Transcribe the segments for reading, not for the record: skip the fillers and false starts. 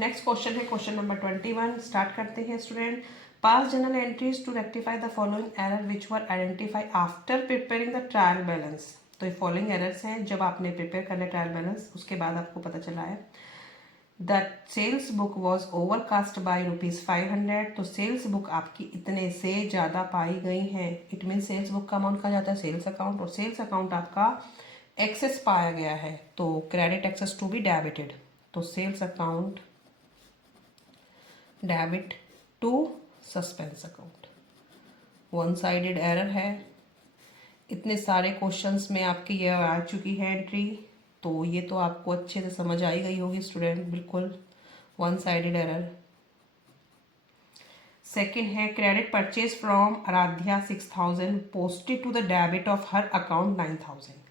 Next question है question number 21। Start करते हैं student. Pass general entries to rectify the following error which were identified after preparing the trial balance. तो ये following errors हैं जब आपने प्रिपेयर कर लिया ट्रायल बैलेंस, उसके बाद आपको पता चला है। The sales book was overcast by ₹500। तो सेल्स बुक आपकी इतने से ज़्यादा पाई गई है। इट मीन सेल्स बुक का अमाउंट कहा जाता है सेल्स अकाउंट, और सेल्स अकाउंट आपका एक्सेस पाया गया है, तो credit excess to be debited. तो sales account debit to suspense account. One sided error है। इतने सारे क्वेश्चंस में आपकी ये आ चुकी है एंट्री, तो ये तो आपको अच्छे से समझ आई गई होगी स्टूडेंट, बिल्कुल वन साइडेड एरर। सेकंड है credit purchase from Aaradhya 6000 posted to the debit of her account 9000।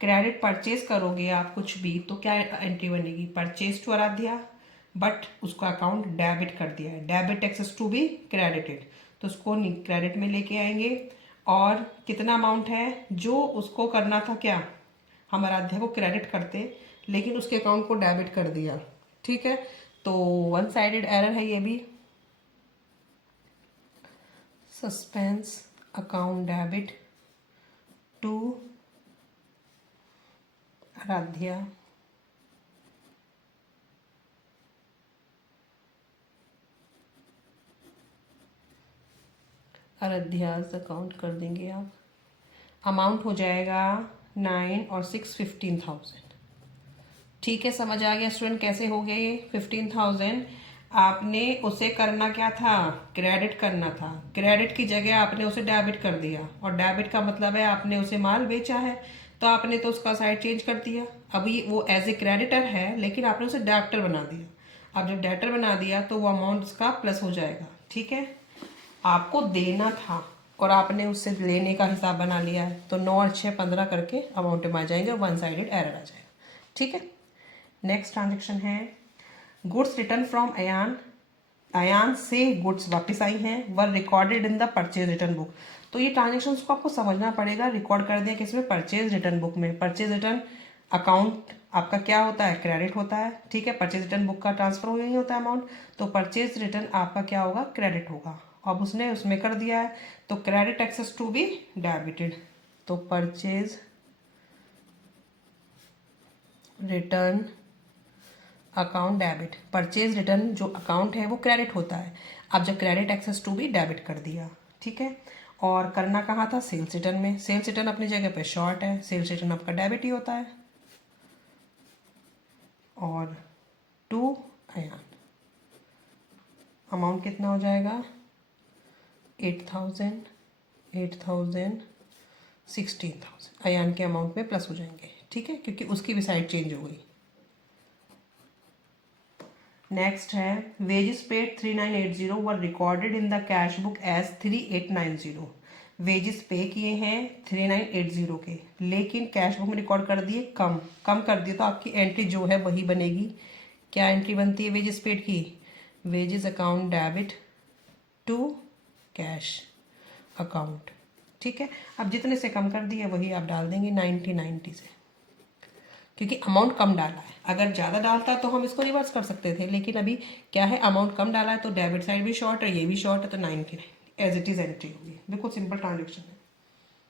Credit purchase करोगे आप कुछ भी तो क्या एंट्री बनेगी, परचेज टू आराध्या, बट उसका अकाउंट डेबिट कर दिया है, debit excess to be credited, तो उसको क्रेडिट में लेके आएंगे। और कितना अमाउंट है जो उसको करना था, क्या हम आराध्या को क्रेडिट करते लेकिन उसके अकाउंट को डेबिट कर दिया, ठीक है। तो वन साइडेड एरर है ये भी। Suspense account debit to Aradhya Aradhya's account कर देंगे आप। अमाउंट हो जाएगा 9 और 6 15,000। ठीक है, समझ आ गया स्टूडेंट कैसे हो गया ये 15,000। आपने उसे करना क्या था, क्रेडिट करना था, क्रेडिट की जगह आपने उसे डेबिट कर दिया, और डेबिट का मतलब है आपने उसे माल बेचा है, तो आपने तो उसका साइड चेंज कर दिया। अभी वो एज ए क्रेडिटर है लेकिन आपने उसे डेबिटर बना दिया। अब जब डेबिटर बना दिया तो वो अमाउंट उसका प्लस हो जाएगा, ठीक है। आपको देना था और आपने उससे लेने का हिसाब बना लिया है, तो 9 और 6 15 करके अमाउंट में आ जाएंगे और वन साइडेड एरर आ जाएगा, ठीक है। नेक्स्ट ट्रांजेक्शन है goods return from Ayaan. Ayaan से गुड्स वापस आई हैं, were recorded in the purchase return book. तो ये ट्रांजेक्शन को आपको समझना पड़ेगा। रिकॉर्ड कर दिया किसमें, परचेज रिटर्न बुक में। परचेज रिटर्न अकाउंट आपका क्या होता है, क्रेडिट होता है, ठीक है। परचेज रिटर्न बुक का ट्रांसफर हो ही होता है अमाउंट, तो परचेज रिटर्न आपका क्या होगा, क्रेडिट होगा। अब उसने उसमें कर दिया है तो credit excess to be debited. तो purchase return account debit, purchase return जो अकाउंट है वो क्रेडिट होता है। अब जब credit excess to be debit कर दिया, ठीक है। और करना कहाँ था, सेल्स रिटर्न में। सेल्स रिटर्न अपनी जगह पे शॉर्ट है, सेल्स रिटर्न आपका डेबिट ही होता है। और टू अयान अमाउंट कितना हो जाएगा, 8,000 8,000 16,000 अयान के अमाउंट में प्लस हो जाएंगे, ठीक है, क्योंकि उसकी भी साइड चेंज हो गई। नेक्स्ट है wages paid 3980 were recorded in the cash book as 3890। Wages pay किए हैं 3980 के, लेकिन कैश बुक में रिकॉर्ड कर दिए कम कर दिए, तो आपकी एंट्री जो है वही बनेगी। क्या एंट्री बनती है वेजेस पेड की, wages account debit to cash account, ठीक है। अब जितने से कम कर दिए वही आप डाल देंगे 90 से, क्योंकि अमाउंट कम डाला है। अगर ज़्यादा डालता तो हम इसको रिवर्स कर सकते थे, लेकिन अभी क्या है, अमाउंट कम डाला है तो डेबिट साइड भी शॉर्ट है, ये भी शॉर्ट है, तो 99 एज इट इज़ एंट्री होगी। बिल्कुल सिंपल ट्रांजेक्शन है।